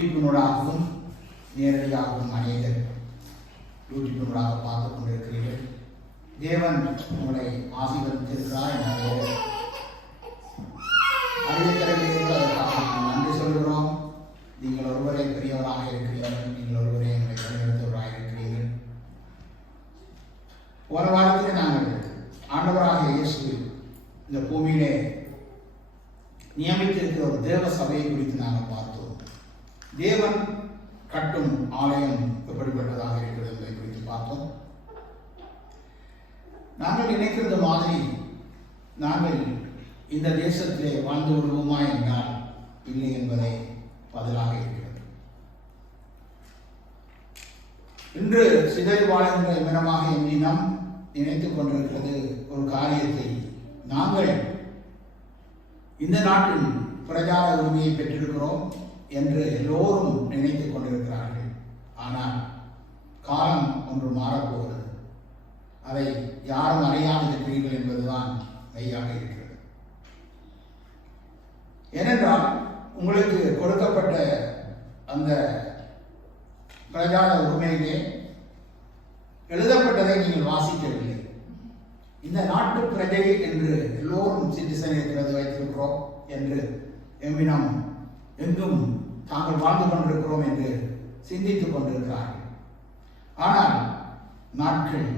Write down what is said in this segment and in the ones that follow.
யூடியூபினூடாகவும் நேரடியாகவும் அநேகர் யூடியூபினூடாக பார்த்துக் கொண்டிருக்கிறீர்கள். தேவன் உங்களை ஆசீர்வதித்திருக்கிறார் என்ற அதற்காக நன்றி சொல்கிறோம். நீங்கள் ஒருவரே பெரியவராக இருக்கிறீர்கள். நீங்கள் ஒருவரே எங்களை வழிநடத்துவராக இருக்கிறீர்கள். ஒரு வாரத்தில் நாங்கள் ஆண்டவராக இயேசு இந்த பூமியிலே நியமித்திருக்கிற ஒரு தேவ சபையை குறித்து நாங்கள் பார்த்தோம். தேவன் கட்டும் ஆலயம் எப்படிப்பட்டதாக இருக்கிறது என்பதை குறித்து பார்த்தோம். நாங்கள் நினைக்கிறது மாதிரி நாங்கள் இந்த தேசத்திலே வாழ்ந்து விடுவோமா என்றால் இல்லை என்பதை பதிலாக இருக்கிறது. இன்று சிதறி வாழ்கின்ற இமனமாக எண்ணினம் நினைத்துக் கொண்டிருக்கிறது ஒரு காரியத்தை. நாங்கள் இந்த நாட்டில் பிரஜார உரிமையை பெற்றிருக்கிறோம் என்று எல்லோரும் நினைத்துக் கொண்டிருக்கிறார்கள். ஆனால் காலம் ஒன்று மாறப்போகிறது. அதை யாரும் அறியாமல் இருக்கிறீர்கள் என்பதுதான் மெய்யாக இருக்கிறது. ஏனென்றால் உங்களுக்கு கொடுக்கப்பட்ட அந்த பிரஜார உரிமையிலே எழுதப்பட்டதை நீங்கள் வாசிக்கவில்லை. இந்த நாட்டு பிரஜை என்று எல்லோரும் சிட்டிசன் இருக்கிறது வைத்திருக்கிறோம் என்று எம்பினம் எங்கும் தாங்கள் வாழ்ந்து கொண்டிருக்கிறோம் என்று சிந்தித்துக் கொண்டிருக்கிறார்கள். ஆனால் நாட்கள்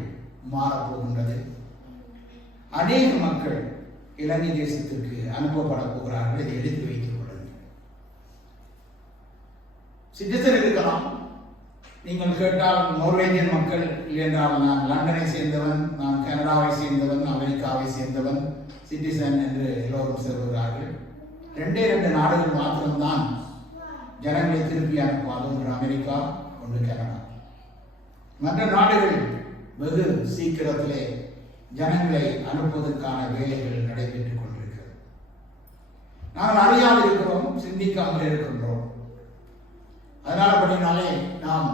மாறப்போகின்றது. அநேக மக்கள் இலங்கை தேசத்திற்கு அனுப்பப்பட போகிறார்கள். இதை எடுத்து வைத்துக் கொள்ளுங்கள். சிட்டிசன் இருக்கலாம். நீங்கள் கேட்டால் நோர்வேஜியன் மக்கள் இல்லையென்றால் நான் லண்டனை சேர்ந்தவன், நான் கனடாவை சேர்ந்தவன், அமெரிக்காவை சேர்ந்தவன், சிட்டிசன் என்று எல்லோரும் சொல்கிறார்கள். 2 நாடுகள் மாத்திரம்தான் ஜனங்களை திருப்பி அனுப்பும். ஒன்று அமெரிக்கா, ஒன்று கனடா. மற்ற நாடுகள் வெகு சீக்கிரத்திலே ஜனங்களை அனுப்புவதற்கான வேலைகள் நடைபெற்றுக் கொண்டிருக்கிறது. நாங்கள் அறியாமல் இருக்கிறோம், சிந்திக்காமல் இருக்கின்றோம். அதனாலே நாம்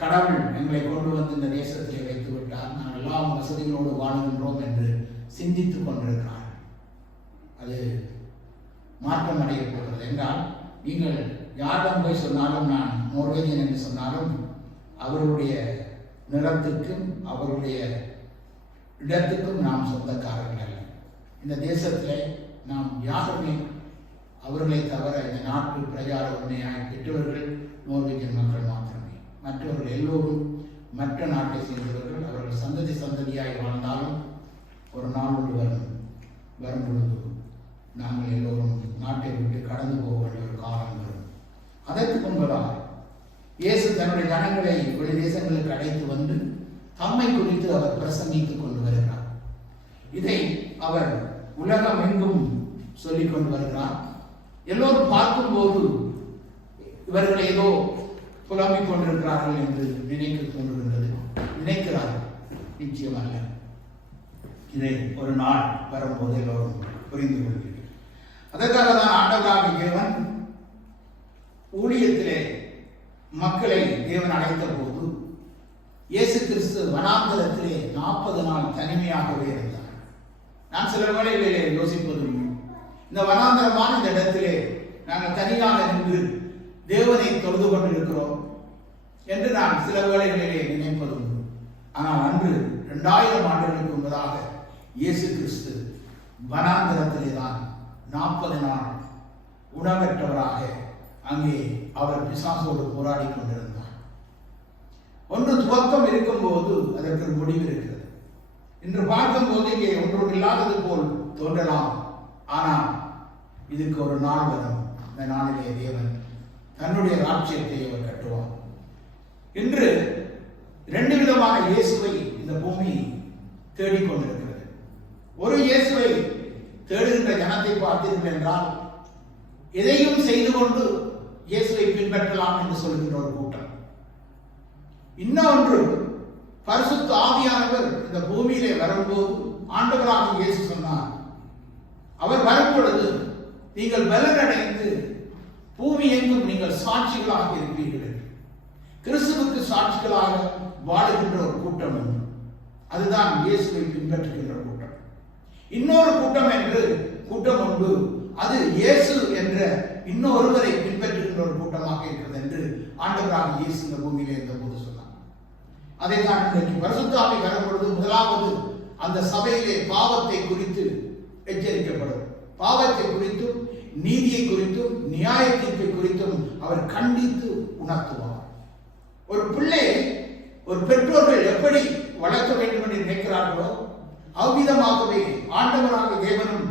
கடவுள் எங்களை கொண்டு வந்து இந்த தேசத்திலே வைத்து விட்டார், நாங்கள் எல்லாம் வசதிகளோடு வாழ்கின்றோம் என்று சிந்தித்துக் கொண்டிருக்கிறார்கள். அது மாற்றம் அடைய போகிறது என்றால் நீங்கள் யாரிடம் போய் சொன்னாலும் நான் நோர்வேஜியன் என்று சொன்னாலும் அவருடைய நிலத்துக்கும் அவருடைய இடத்துக்கும் நாம் சொந்தக்காரர்கள் அல்ல. இந்த தேசத்திலே நாம் யாருமே அவர்களை தவிர இந்த நாட்டு பிரஜார உண்மையாக பெற்றவர்கள் நோர்வேஜியன் மக்கள் மாத்திரமே. மற்றவர்கள் எல்லோரும் மற்ற நாட்டை சேர்ந்தவர்கள். அவர்கள் சந்ததியாய் வாழ்ந்தாலும் ஒரு நாள் ஒன்று வரும் பொழுது நாங்கள் எல்லோரும் நாட்டை விட்டு கடந்து போக வேண்டிய ஒரு காலம் வரும். அதற்கு முன்பதாக இயேசு தன்னுடைய ஜனங்களை வெளி தேசங்களுக்கு அழைத்து வந்து தம்மை குறித்து அவர் பிரசங்கித்துக் கொண்டு வருகிறார். இதை அவர் உலகம் எங்கும் சொல்லிக் கொண்டு வருகிறார். எல்லோரும் பார்க்கும்போது இவர்கள் ஏதோ புலம்பிக் கொண்டிருக்கிறார்கள் என்று நினைக்கிறார்கள். நிச்சயமல்ல. இதை ஒரு நாள் வரும்போது எல்லோரும் புரிந்து கொள்கிறார்கள். அதற்காக தான் ஆண்டவராகிய தேவன் ஊழியத்திலே மக்களை தேவன் அழைத்த போது இயேசு கிறிஸ்து வனாந்தரத்திலே 40 நாள் தனிமையாகவே இருந்தார். நான் சில வேளைகளிலே யோசிப்பதும் இந்த வனாந்தரமான இந்த இடத்திலே நாங்கள் தனியாக நின்று தேவனை தொழுது கொண்டிருக்கிறோம் என்று நான் சில வேளைகளிலே நினைப்பதும். ஆனால் அன்று 2000 ஆண்டுகளுக்கு முன்பதாக இயேசு கிறிஸ்து வனாந்தரத்திலே தான் 40 நாள் உணவற்றவராக அங்கே அவர் பிசாசோடு போராடி கொண்டிருந்தார். ஒன்று துவக்கம் இருக்கும்போது அதற்கு முடிவு இருக்கிறது. இன்று பார்க்கும்போது இங்கே ஒன்றும் இல்லாதது போல் தோன்றலாம். ஆனால் இதுக்கு ஒரு நாள் வரும். இந்த நாளிலே தேவன் தன்னுடைய ராஜ்யத்தை அவர் கட்டுவார். இன்று 2 விதமான இயேசுவை இந்த பூமி தேடிக்கொண்டிருக்கிறது. ஒரு இயேசுவை தேடுகின்ற ஜனத்தை பார்த்தீர்கள் என்றால் எதையும் செய்து கொண்டு இயேசுவை பின்பற்றலாம் என்று சொல்கின்ற ஒரு கூட்டம். இன்னொன்று பரிசுத்த ஆவியானவர் இந்த பூமியிலே வரும்போது ஆண்டவராக இயேசு சொன்னார், அவர் வரும் பொழுது நீங்கள் பலனடைந்து பூமி எங்கும் நீங்கள் சாட்சிகளாக இருப்பீர்கள். கிறிஸ்துவுக்கு சாட்சிகளாக வாழுகின்ற ஒரு கூட்டம் உண்டு. அதுதான் இயேசுவை பின்பற்றுகின்ற கூட்டம். இன்னொரு கூட்டம் உண்டு. அது இயேசு என்ற இன்னொருவரை பின்பற்றுகின்ற ஒரு கூட்டமாக இருக்கிறது என்று ஆண்டவராக இயேசு இந்த பூமியிலே இருந்தபோது சொன்னார். அதை தான் இன்றைக்கு பரிசுத்த ஆவி வரும் பொழுது முதலாவது அந்த சபையிலே பாவத்தை குறித்து எச்சரிக்கப்படும். பாவத்தை குறித்தும் நீதியை குறித்தும் நியாய தீர்ப்பை குறித்தும் அவர் கண்டித்து உணர்த்துவார். ஒரு பிள்ளை ஒரு பெற்றோர்கள் எப்படி வளர்க்க வேண்டும் என்று நினைக்கிறார்களோ அவ்விதமாகவே ஆண்டவராக தேவனும்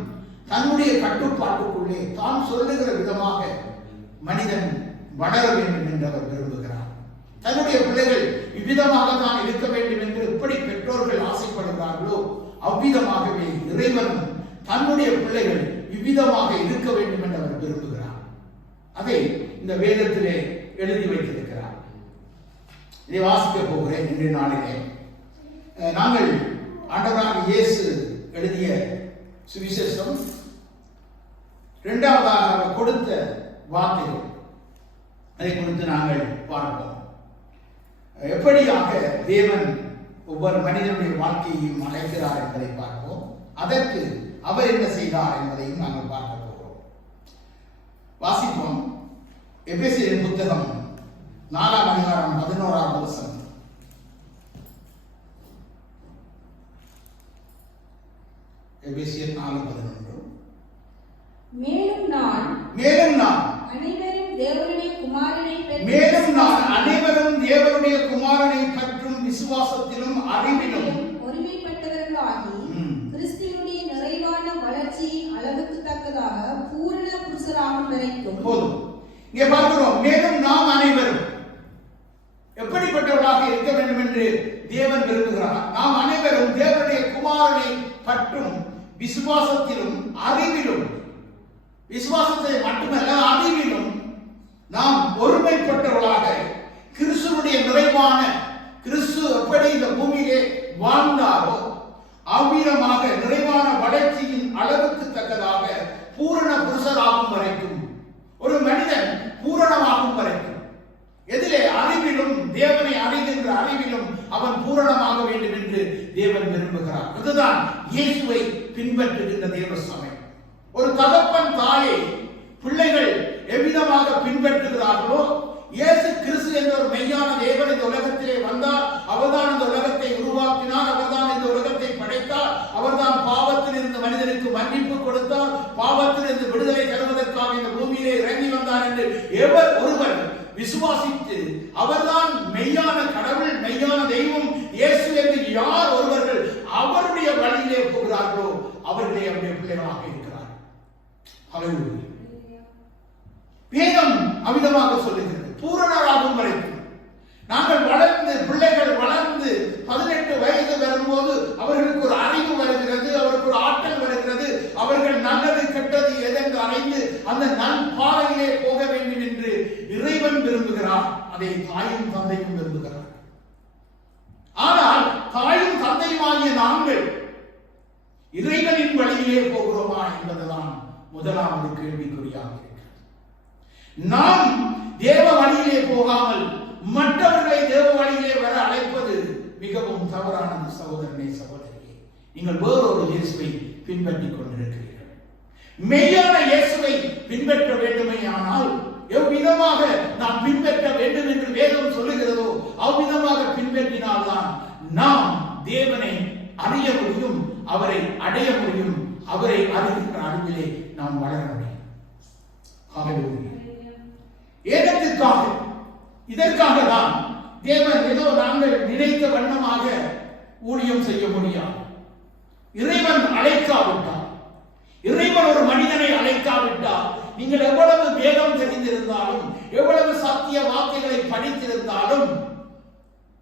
தன்னுடைய கட்டுப்பாட்டுக்குள்ளே தான் சொல்லுகிற விதமாக மனிதன் வளர வேண்டும் என்று அவர் விரும்புகிறார். தன்னுடைய பிள்ளைகள் இவ்விதமாக தான் இருக்க வேண்டும் என்று எப்படி பெற்றோர்கள் ஆசைப்படுகிறார்களோ அவ்விதமாகவே இறைவனும் தன்னுடைய பிள்ளைகள் இவ்விதமாக இருக்க வேண்டும் என்று அவர் விரும்புகிறார். அதை இந்த வேதத்திலே எழுதி வைத்திருக்கிறார். இதை வாசிக்க போகிறேன். இன்றைய நாளிலே நாங்கள் ஆண்டவராக இயேசு எழுதிய சுவிசேஷம் இரண்டாவதாக அவர் கொடுத்த வார்த்தைகள், அதை குறித்து நாங்கள் பார்ப்போம். எப்படியாக தேவன் ஒவ்வொரு மனிதனுடைய வாழ்க்கையையும் அழைக்கிறார் என்பதை பார்ப்போம். அதற்கு அவர் என்ன செய்தார் என்பதையும் நாங்கள் பார்க்க போகிறோம். வாசிப்போம். எபேசியரின் புத்தகம் 4ஆம் அதிகாரம் 11ஆம் வசனம். எபேசியர் 4:11. மேலும் நான் அனைவரும் தேவனுடைய குமாரனை பற்றும் விசுவாசத்திலும் அறிவிலும் ஒருமைப்பட்டவர்களாகி கிறிஸ்துவினுடைய நிறைவான வளர்ச்சியின் அளவுக்கு தக்கதாக பூரண புருஷராகும் வரைக்கும். போதும். இங்கே பார்க்கிறோம், மேலும் நாம் அனைவரும் எப்படிப்பட்டவர்களாக இருக்க வேண்டும் என்று தேவன் விரும்புகிறார். நாம் அனைவரும் தேவனுடைய குமாரனை பற்றும் விசுவாசத்திலும் அறிவிலும், விசுவாசத்தை மட்டுமல்ல அறிவிலும் நாம் ஒருமைப்பட்டவர்களாக கிறிஸ்துவுடைய நிறைவான, கிறிஸ்து எப்படி இந்த பூமியிலே வாழ்ந்தாரோ அவ்விதமாக நிறைவான வளர்ச்சியின் அளவுக்கு தக்கதாக பூரண புருஷராகும் வரைக்கும், ஒரு மனிதன் பூரணமாகும் வரைக்கும், எதிலே அறிவிலும், தேவனை அறிகின்ற அறிவிலும் அவன் பூரணமாக வேண்டும் என்று தேவன் விரும்புகிறார். இதுதான் இயேசுவை பின்பற்றுகின்ற தேவ சபை. ஒரு தகப்பன் தாயை பிள்ளைகள் எவ்விதமாக பின்பற்றுகிறார்களோ, இயேசு கிறிஸ்து என்ற ஒரு மெய்யான தேவன் இந்த உலகத்திலே வந்தார். அவர்தான் இந்த உலகத்தை உருவாக்கினார். அவர்தான் இந்த உலகத்தை படைத்தார். அவர்தான் பாவத்தில் இருந்து மனிதனுக்கு மன்னிப்பு கொடுத்தார். பாவத்தில் இருந்து விடுதலை தருவதற்காக இந்த பூமியிலே இறங்கி வந்தார் என்று எவர் ஒருவர் விசுவாசித்து அவர்தான் மெய்யான கடவுள், மெய்யான தெய்வம் இயேசு என்று யார் ஒருவர்கள் அவருடைய வழியிலே போகிறார்களோ அவர்களே அவருடைய பிள்ளைகளாக இருக்கிறார். ஹல்லேலூயா. வேதம் அமிதமாக சொல்லுகிறது, பூரணராகும் வரைக்கும். நாங்கள் வளர்ந்து, பிள்ளைகள் வளர்ந்து 18 வயது வரும்போது அவர்களுக்கு ஒரு அறிவு வருகிறது, அவருக்கு ஒரு ஆற்றல் வருகிறது. அவர்கள் நல்லது கெட்டது எதென்று அறிந்து அந்த நல் பாதையிலே போக வேண்டும் என்று இறைவன் விரும்புகிறார். அதை தாயும் தந்தையும் விரும்புகிறார். ஆனால் தாயும் தந்தையுமாகிய நாங்கள் இறைவனின் வழியிலே போகிறோமா என்பதுதான் முதலாவது கேள்விக்குறியாக இருக்கிறது. நாம் தேவ வழியிலே போகாமல் மற்றவர்களை தேவ வழியிலே வர அழைப்பது மிகவும் தவறானது. சகோதரனே, சகோதரியே, நீங்கள் வேறொரு இயேசுவை பின்பற்றிக் கொண்டிருக்கிறீர்கள். மெய்யான இயேசுவை பின்பற்ற வேண்டுமே ஆனால் எவ்விதமாக நாம் பின்பற்ற வேண்டும் என்று வேதம் சொல்லுகிறதோ அவ்விதமாக பின்பற்றினால்தான் நாம் தேவனை அறிய முடியும், அவரை அடைய முடியும், அவரை அறிகின்ற அறிவிலே நாம் வளர முடியும். ஹல்லேலூயா. ஏதற்காக, இதற்காக தான் தேவன் ஏதோ நாங்கள் நினைத்த வண்ணமாக ஊழியம் செய்ய முடியாது. இறைவன் அழைக்காவிட்டால், இறைவன் ஒரு மனிதனை அழைக்காவிட்டால், நீங்கள் எவ்வளவு வேதம் தெரிந்திருந்தாலும், எவ்வளவு சத்திய வார்த்தைகளை படித்திருந்தாலும்,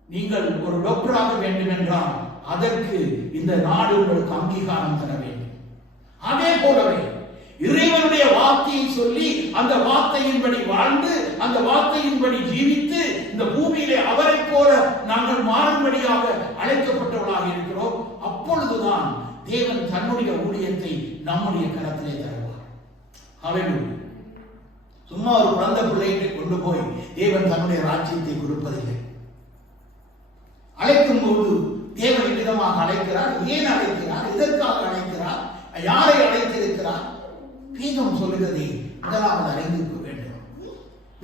நீங்கள் ஒரு டாக்டராக வேண்டும் என்றால் அதற்கு இந்த நாடு உங்களுக்கு அங்கீகாரம் தர வேண்டும். அதே போலவே இறைவனுடைய வார்த்தையை சொல்லி அந்த வார்த்தையின்படி வாழ்ந்து அந்த வார்த்தையின்படி ஜீவித்து இந்த பூமியிலே அவரை போல நாங்கள் மாறும்படியாக அழைக்கப்பட்டவர்களாக இருக்கிறோம். அப்பொழுதுதான் தேவன் தன்னுடைய ஊழியத்தை நம்முடைய கரத்திலே தருவார். ஹல்லேலூயா. சும்மா ஒரு பிறந்த பிள்ளையை கொண்டு போய் தேவன் தன்னுடைய ராஜ்யத்தை கொடுப்பதில்லை. அழைக்கும் போது தேவன் விதமாக அழைக்கிறார். ஏன் அழைக்கிறார்? எதற்காக அழைக்கிறார்? யாரை அழைத்திருக்கிறார்? வேதம் சொல்லுகிறதை முதலாவது அறிந்து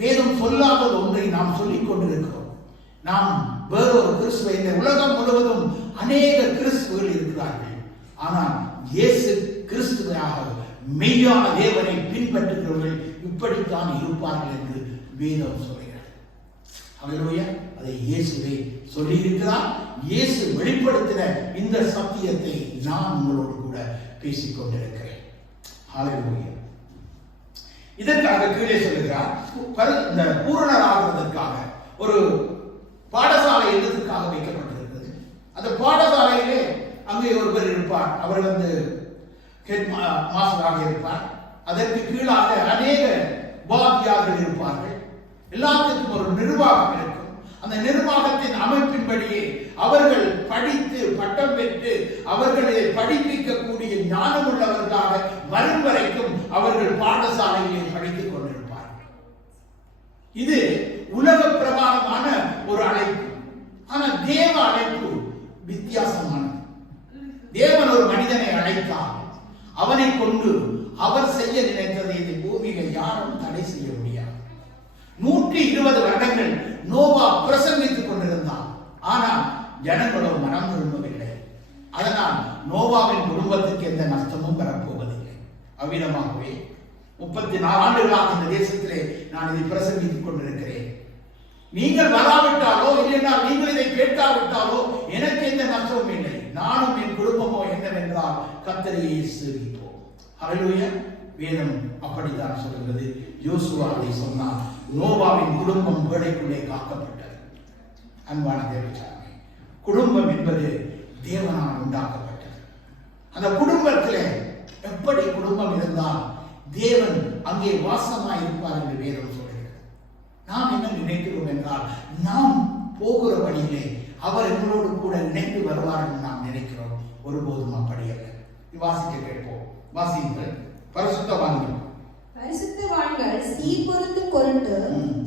வேதம் சொல்லாதது ஒன்றை நாம் சொல்லிக் கொண்டிருக்கிறோம். நாம் வேறொரு கிறிஸ்துவை, இந்த உலகம் முழுவதும் அநேக கிறிஸ்துவர்கள் இருக்கிறார்கள். ஆனால் இயேசு கிறிஸ்துவாக மெய்யான தேவனை பின்பற்றுகிறவர்கள் இப்படித்தான் இருப்பார்கள் என்று வேதம் சொல்கிறது. ஹல்லேலூயா. அதை இயேசுவே சொல்லி இருக்கிறார். இயேசு வெளிப்படுத்தின இந்த சத்தியத்தை நான் உங்களோடு கூட பேசிக் கொண்டிருக்கிறேன். ஹல்லேலூயா. இதற்காக கீழே சொல்லுகிறார், இந்த பூரணராகிறதற்காக ஒரு பாடசாலை எதற்காக வைக்கப்பட்டிருக்கிறது. அந்த பாடசாலையிலே அங்கே ஒருவர் இருப்பார். அவர் ஹெட் மாஸ்டராக இருப்பார். அதற்கு கீழாக அநேக உபாத்தியார்கள் இருப்பார்கள். எல்லாத்துக்கும் ஒரு நிர்வாகம் இருக்கும். அந்த நிர்வாகத்தின் அமைப்பின்படியே அவர்கள் படித்து பட்டம் பெற்று அவர்களை படிப்பிக்கக்கூடிய ஞானம் உள்ளவர்களாக வரும் வரைக்கும் அவர்கள் பாடசாலையிலே படித்துக் கொண்டிருப்பார்கள். இது உலக பிரகாரமான ஒரு அழைப்பு. ஆனால் தேவ அழைப்பு வித்தியாசமானது. தேவன் ஒரு மனிதனை அழைத்தார். அவனை கொண்டு அவர் செய்ய நினைத்ததை இந்த பூமியை யாரும் தடை செய்ய முடியாது. 120 வருடங்கள் நோவா பிரசங்கித்துக் கொண்டிருந்தான். ஆனால் ஜனங்களோ மனம் திரும்பவில்லை. அதனால் நோவாவின் குடும்பத்துக்கு எந்த நஷ்டமும் வரப்போவதில்லை. அவ்விதமாகவே 34 ஆண்டுகளாக இந்த தேசத்திலே நான் இதை பிரசங்கித்துக் கொண்டிருக்கிறேன். நீங்கள் வராவிட்டாலோ இல்லைனால் நீங்கள் இதை கேட்காவிட்டாலோ எனக்கு எந்த நஷ்டமும் இல்லை. நானும் என் குடும்பமோ என்னவென்றால் கர்த்தரையே சேவிப்போம். ஹல்லேலூயா. வேதம் அப்படித்தான் சொல்கிறது. யோசுவா அதை சொன்னார். நோவாவின் குடும்பம் வேலைக்குள்ளே காக்கப்பட்டது. அன்பான தேவச்சாமி, குடும்பம் என்பது தேவனால் உண்டாக்கப்பட்டது. அந்த குடும்பத்திலே எப்படி குடும்பம் இருந்தால் தேவன் அங்கே வாசமாய் இருப்பார் என்று வேதம் சொல்கிறது. நாம் என்ன நினைக்கிறோம் என்றால், நாம் போகிற வழியிலே அவர் எங்களோடு கூட இணைந்து வருவார் என்று நாம் நினைக்கிறோம். ஒருபோதும் அப்படி அல்ல. வாசிக்க கேட்போம். வாசியுங்கள். பரிசுத்தவான்கள் சீர்பொருந்தும் பொருட்டு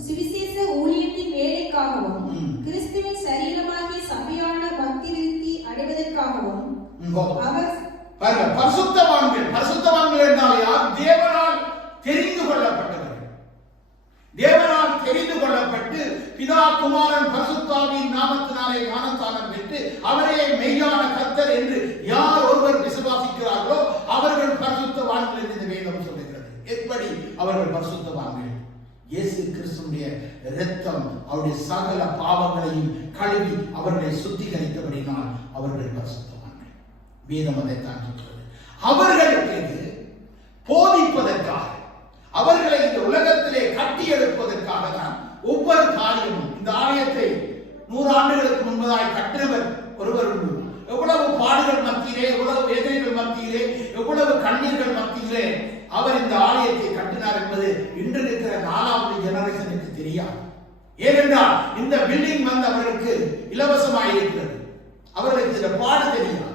சுவிசேஷ ஊழியத்தின் வேலைக்காகவும் கிறிஸ்துவின் சரீரமாகிய சபையான பக்தி விருத்தி அடைவதற்காகவும் பரிசுத்தவான்கள் என்றால் யார்? தேவனால் தெரிந்து கொள்ளப்பட்டவர்கள். தேவனால் தெரிந்து கொள்ளப்பட்டு பிதா குமாரன் பரிசுத்தாவியின் நாமத்தினாலே ஞானஸ்நானம் பெற்று அவரே மெய்யான கர்த்தர் என்று யார் ஒருவர் விசுவாசிக்கிறார்களோ அவர்கள் பரிசுத்தவான்கள் என்று இந்த வேதம் சொல்லுகிறது. எப்படி அவர்கள் பரிசுத்தவான்கள்? இயேசு கிறிஸ்துவின் இரத்தம் அவருடைய சகல பாவங்களையும் கழுவி அவர்களை சுத்திகரித்தபடினால் அவர்கள் பரிசுத்தவான்கள். வேதம் அதைத்தான் சொல்கிறது. அவர்களுக்கு போதிப்பதற்காக, அவர்களை இந்த உலகத்திலே கட்டி எழுப்பதற்காக தான் ஒவ்வொரு காரியமும். இந்த ஆலயத்தை 100 ஆண்டுகளுக்கு முன்பதாய் கட்டினவர் ஒருவர் உண்டு. எவ்வளவு பாடுகள் மத்தியிலே, எவ்வளவு வேதனைகள் மத்தியிலே, எவ்வளவு கண்ணீர்கள் மத்தியிலே அவர் இந்த ஆலயத்தை கட்டினார் என்பது இன்று இருக்கிற 4வது ஜெனரேஷனுக்கு தெரியாது. ஏனென்றால் இந்த பில்டிங் அவர்களுக்கு இலவசமாக இருக்கிறது. அவர்களுக்கு இந்த பாடு தெரியாது.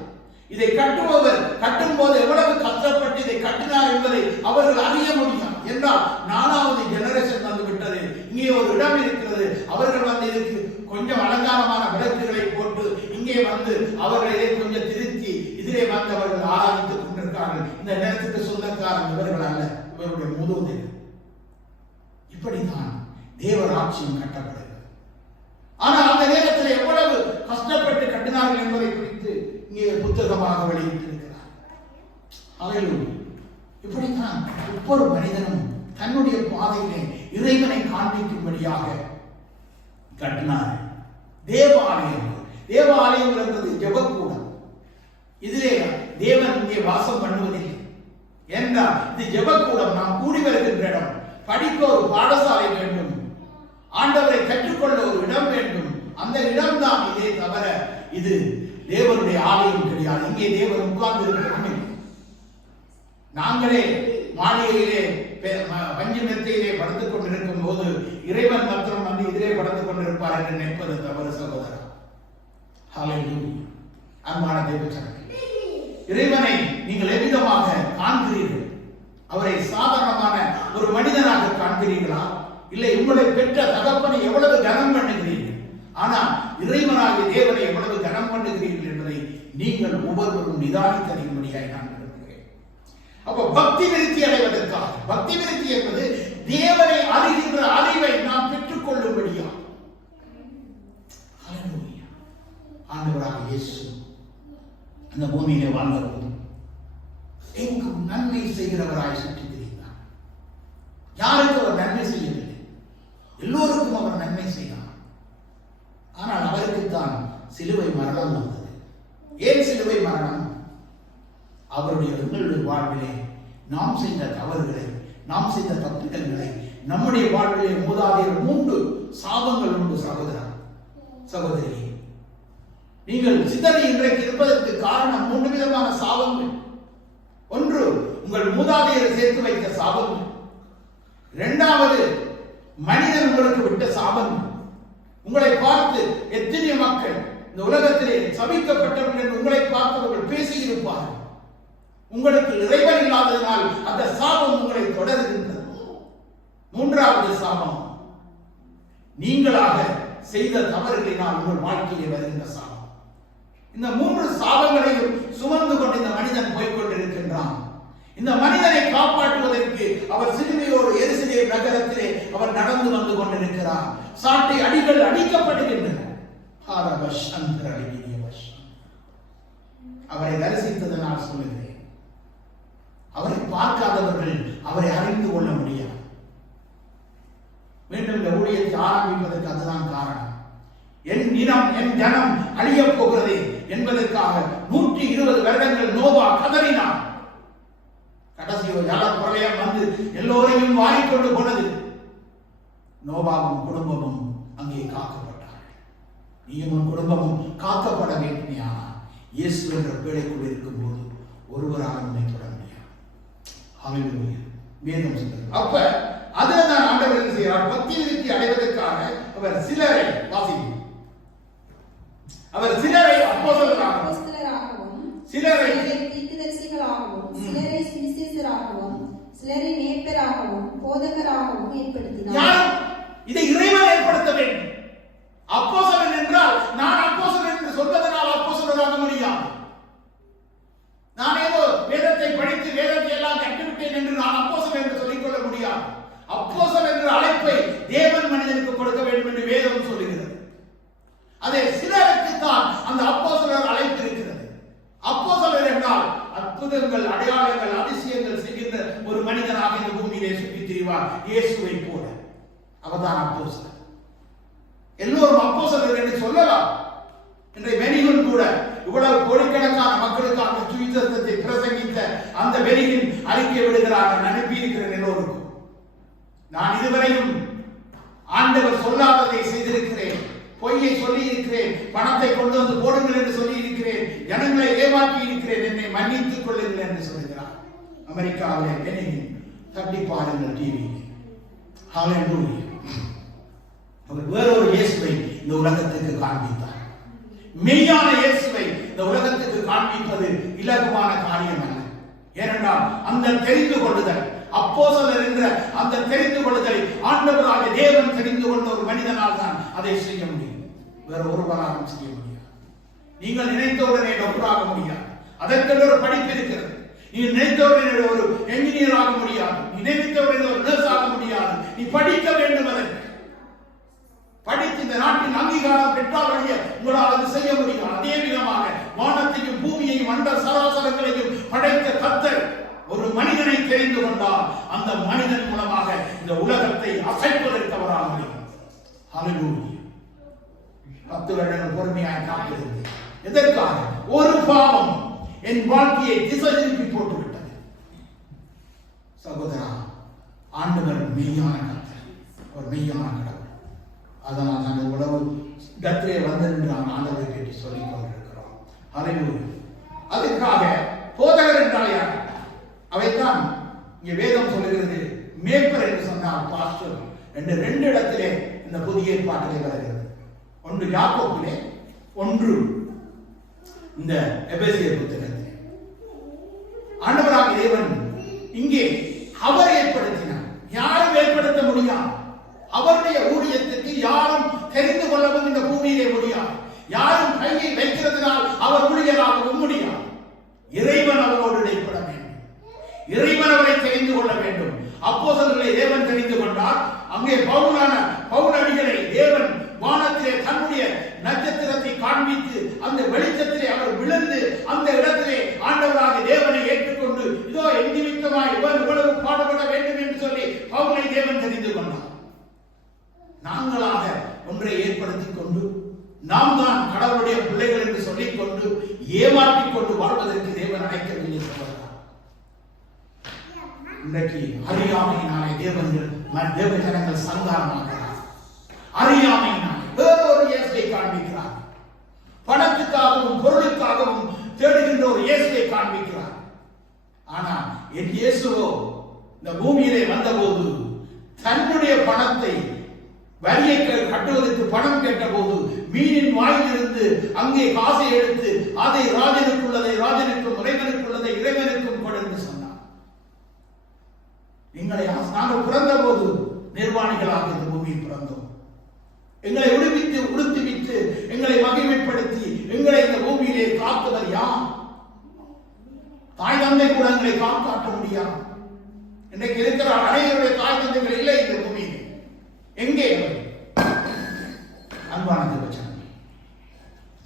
இதை கட்டுபவர் கட்டும் போது எவ்வளவு கஷ்டப்பட்டு இதை கட்டினார் என்பதை அவர்கள் அறிய முடியும். என்றால் 4வது ஜெனரேஷன் விட்டது. இங்கே ஒரு இடம் இருக்கிறது. அவர்கள் இதுக்கு கொஞ்சம் அலங்காரமான விளக்குகளை போட்டு இங்கே அவர்களை கொஞ்சம் திருத்தி இதிலே அவர்கள் ஆராதித்துக் கொண்டிருக்கிறார்கள். இந்த நேரத்துக்கு சொந்தக்காரன் இவர்கள் அல்ல, இவருடைய மூதோதையர். இப்படித்தான் தேவராட்சியம் கட்டப்படுகிறது. ஆனால் அந்த நேரத்தில் எவ்வளவு கஷ்டப்பட்டு கட்டினார்கள் என்பதை குறித்து இங்கே புத்தகமாக வெளியிட்டிருக்கிறார். ஹல்லேலூயா. இப்படித்தான் ஒவ்வொரு மனிதனும் தன்னுடைய பாதையிலே இறைவனை காண்பிக்கும்படியாக கட்டினார். தேவாலயம் என்பது ஜெபக்கூடம். இதிலே தேவன் இங்கே வாசம் பண்ணுவதில்லை என்றால் இது ஜெபக்கூடம். நாம் கூடி வருகின்ற இடம். படிக்க ஒரு பாடசாலை வேண்டும். ஆண்டவரை கற்றுக்கொள்ள ஒரு இடம் வேண்டும். அந்த இடம்தான் இதே தவிர இது தேவனுடைய ஆலயம் கிடையாது. இங்கே தேவன் உட்கார்ந்து இருக்கிறோம். நாங்களே மாளிகையிலே பஞ்சு மெத்தையிலே படுத்துக் கொண்டிருக்கும் போது இறைவன் மாத்திரம் இதிலே படுத்துக் கொண்டிருப்பார் என்று நினைப்பது தவறு சகோதரா. ஹல்லேலூயா. அன்பான தேவச்சனமே, இறைவனை நீங்கள் எவ்விதமாக காண்கிறீர்கள்? அவரை சாதாரணமான ஒரு மனிதனாக காண்கிறீர்களா? இல்லை உங்களை பெற்ற தகப்பனை எவ்வளவு கனம் பண்ணுகிறீர்கள்? ஆனால் இறைவனாகிய தேவனை எவ்வளவு கனம் பண்ணுகிறீர்கள் என்பதை நீங்கள் ஒவ்வொருவரும் நிதானித்தறியும்படியாய் நான் விரும்புகிறேன். அப்போ பக்தி விருத்தி அடைவதற்காக, பக்தி விருத்தி என்பது தேவனை அறிகின்ற அறிவை இந்த பூமியிலே வாழ்ந்த போது எங்கு நன்மை செய்கிறவராய் சுற்றி திரிந்தார். யாருக்கு அவர் நன்மை செய்யவில்லை, எல்லோருக்கும் அவர் நன்மை செய்தார். ஆனால் அவருக்குத்தான் சிலுவை மரணம் வந்தது. ஏன் சிலுவை மரணம்? அவருடைய எங்களுடைய வாழ்விலே நாம் செய்த தவறுகளை, நாம் செய்த தப்பிதங்களை, நம்முடைய வாழ்விலே மூதாதையர் 3 சாபங்கள் உண்டு. சகோதரா சகோதரி, நீங்கள் சிதறி இன்றைக்கு இருப்பதற்கு காரணம் 3 விதமான சாபங்கள். ஒன்று, உங்கள் மூதாதையர் சேர்த்து வைத்த சாபங்கள். இரண்டாவது, மனிதன் உங்களுக்கு விட்ட சாபங்கள். உங்களை பார்த்து எத்தனை மக்கள் இந்த உலகத்திலே சபிக்கப்பட்டவர்கள் என்று உங்களை பார்த்தவர்கள் பேசியிருப்பார்கள். உங்களுக்கு இறைவன் இல்லாததினால் அந்த சாபம் உங்களை தொடர்கின்றது. மூன்றாவது சாபம், நீங்களாக செய்த தவறுகளினால் உங்கள் வாழ்க்கையில் வருகின்ற சாபம். இந்த 3 சாபங்களையும் சுமந்து கொண்டு இந்த மனிதன் போய்கொண்டிருக்கின்றான். இந்த மனிதனை காப்பாற்றுவதற்கு அவர் சிலுவையோடு எருசலேம் நகரத்திலே அவர் நடந்து வந்து கொண்டிருக்கிறார். சாட்டை அடிகள் அடிக்கப்படுகின்றன. அவரை தரிசித்ததனால் சொல்லுகிறேன், அவரை பார்க்காதவர்கள் அவரை அறிந்து கொள்ள முடியாது. மீண்டும் இந்த ஊழியத்தை ஆரம்பிப்பதற்கு அதுதான் காரணம். என் இனம் என் ஜனம் அழியப் போகிறது என்பதற்காக 120 வருடங்கள் நோவா கதறினார். கடைசி ஒரு ஜலப்பிரளயம் வந்து எல்லோரையும் வாரிக்கொண்டு போனது. நோவாவும் குடும்பமும் அங்கே காக்கப்பட்டார்கள். நீயும் உன் குடும்பமும் காக்கப்பட வேண்டுமையானால் இயேசு என்ற பேழைக்குள் இருக்கும் போது ஒருவராக உன்னை தொட முடியாது. ஹல்லேலூயா. வேதம் சொல்கிறது. அப்ப அதை நான் ஆண்டவர் என்ன செய்கிறார்? பக்தியை அடைவதற்காக அவர் சிலரை வாசிக்கும். அவர் சிலரை அப்போஸ்தலராகவும், சிலரை தீர்க்கதரிசிகளாகவும், சிலரை சுவிசேஷகராகவும், சிலரை மேய்ப்பராகவும், போதகராகவும் ஏற்படுத்தினார். இதை இறைவன் ஏற்படுத்த வேண்டும். அப்போஸ்தலன் என்றால் நான் அப்போஸ்தலன் என்று சொல்வதனால் அப்போஸ்தலராக முடியாது. நான் ஏதோ வேதத்தை படித்து வேதத்தை எல்லாம் கற்றுவிட்டேன் என்று நான் அப்போஸ்தலன் என்று சொல்லிக் கொள்ள முடியாது. அப்போஸ்தலன் என்ற அழைப்பை தேவன் மனிதனுக்கு கொடுக்க வேண்டும் என்று வேதம் சொல்லுகிறது. அதே சிலருக்கு தான் அந்த அப்போஸ்தலர் அழைப்பு இருக்கிறது. அப்போஸ்தலர் என்றால் அற்புதங்கள், அடையாளங்கள், அதிசயங்கள் செய்கின்ற ஒரு மனிதனாக இந்த பூமியிலே சுற்றி திரிவார். இயேசுவை போல அவர்தான் அப்போஸ்தலர். எல்லோரும் அப்போஸ்தலர் என்று சொல்லலாம். இன்றைய வெறிகள் கூட இவ்வளவு கோடிக்கணக்கான மக்களுக்கான சுவிசேஷத்தை பிரசங்கித்த அந்த வெறியின் அறிக்கை விடுகிறார்கள். அனுப்பியிருக்கிறேன் எல்லோருக்கும். நான் இதுவரையும் ஆண்டவர் சொல்லாததை செய்திருக்கிறேன், பொய்யை சொல்லி இருக்கிறேன், பணத்தை கொண்டு வந்து போடுங்கள் என்று சொல்லி இருக்கிறேன், ஜனங்களை ஏமாற்றி இருக்கிறேன், என்னை மன்னித்துக் கொள்ளுங்கள் என்று சொல்லுகிறார். அமெரிக்காவிலே பெனிகின் தட்டி பாருங்கள் டிவி. ஹல்லேலூயா. அவர் வேறொரு இயேசுவை இந்த உலகத்துக்கு காண்பித்தார். மெய்யான இயேசுவை இந்த உலகத்துக்கு காண்பிப்பது இலகுவான காரியம் அல்ல. ஏனென்றால் அந்த தெரிந்து கொள்ளுதல், அப்போஸ்தலர் என்ற அந்த தெரிந்து கொள்ளுதலை ஆண்டவராகிய தேவன் தெரிந்து கொண்ட ஒரு மனிதனால் தான் அதை செய்ய முடியும். வேற ஒருவராலும் செய்ய முடியாது. நீங்கள் நினைத்தவுடனே டாக்டராக முடியாது. அதற்கென்று ஒரு படிப்பு இருக்கிறது. நீ நினைத்தவுடனே ஒரு என்ஜினியர் ஆக முடியாது. நீ நினைத்தவுடனே ஒரு நர்ஸ் ஆக முடியாது. நீ படிக்க வேண்டும். அதற்கு படித்து இந்த நாட்டின் அங்கீகாரம் பெற்றால் வழிய உங்களால் அது செய்ய முடியும். அதே விதமாக வானத்தையும் பூமியையும் அண்ட சராசரங்களையும் படைத்த கர்த்தர் ஒரு மனிதனை தெரிந்து கொண்டால் அந்த மனிதன் மூலமாக இந்த உலகத்தை அசைப்பதற்கு அவரால் முடியும். ஹல்லேலூயா. 10 வருடங்கள் பொறுமையாக காத்திருந்து எதற்காக? ஒரு பாவம் என் வாழ்க்கையை திசை திருப்பி போட்டு விட்டது. சகோதரா, ஆண்டவர் மெய்யான கர்த்தர், ஒரு மெய்யான கடவுள். அதனால் நாங்கள் உழவு இடத்திலே வந்திருந்து நாம் ஆண்டவரை பற்றி சொல்லிக் கொண்டிருக்கிறோம். ஹல்லேலூயா. அதற்காக போதகர் என்றால் யார்? அவைத்தான் இங்கே வேதம் சொல்லுகிறது. மேய்ப்பர் என்று சொன்னால் பாஸ்டர் என்று 2 இடத்திலே இந்த புதிய ஏற்பாட்டிலே வருகிறது. ஒன்று யாக்கோபிலே, ஒன்று இந்த எபேசியர் புத்தகத்திலே. ஆண்டவராகிய தேவன் இங்கே அவர் ஏற்படுத்தினார். யாரும் ஏற்படுத்த முடியாது. அவருடைய ஊழியத்துக்கு யாரும் தெரிந்து கொள்ளவும் இந்த பூமியிலே முடியாது. யாரும் கையை வைக்கிறதுனால் அவர் ஊழியராகவும் முடியாது. இறைவன் அவரோடு இடைப்பட வேண்டும். இறைவன் அவரை தெரிந்து கொள்ள வேண்டும். அப்போஸ்தலர்களை தேவன் தெரிந்து கொண்டார். அங்கே பவுலடிகளை தேவன் வானத்திலே தன்னுடைய நட்சத்திரத்தை காண்பித்து அந்த வெளிச்சத்திலே அவர் விழுந்து அந்த இடத்தில் ஒன்றை ஏற்படுத்திக் கொண்டு நாம் தான் கடவுளுடைய பிள்ளைகள் என்று சொல்லிக் கொண்டு ஏமாற்றிக் கொண்டு வாழ்வதற்கு தேவன் அழைக்கவில்லை சொல்கிறார். இன்றைக்கு அறியாமையினாலே தேவ ஜனங்கள் சங்காரமாகிறார். அறியாமையினாலே வேறொரு இயேசுவை காண்பிக்கிறார். பணத்துக்காகவும் பொருளுக்காகவும் தேடுகின்ற ஒரு இயேசுவை காண்பிக்கிறார். ஆனால் என் இயேசுவோ இந்த பூமியிலே வந்தபோது தன்னுடைய பணத்தை வரியை கட்டுவதற்கு பணம் கேட்ட போது மீனின் வாயிலிருந்து அங்கே காசை எடுத்து அதை ராஜனுக்குள்ளதை ராஜனுக்கும் இறைவனுக்குள்ளதை இறைவனுக்கும் கொடு என்று சொன்னார். எங்களை நாங்கள் பிறந்த போது நிர்வாணிகளாக இந்த பூமியில் பிறந்தோம். எங்களை உடுத்துவித்து எங்களை மகிமைப்படுத்தி எங்களை இந்த பூமியிலே காத்தவர் யார்? தாய் தந்தை கூட எங்களை காட்ட முடியாது. இன்றைக்கு இருக்கிற அனைவருடைய தாய் தந்தைகள் இல்லை இந்த பூமியில். எங்கே அன்பான தேவஜனமே,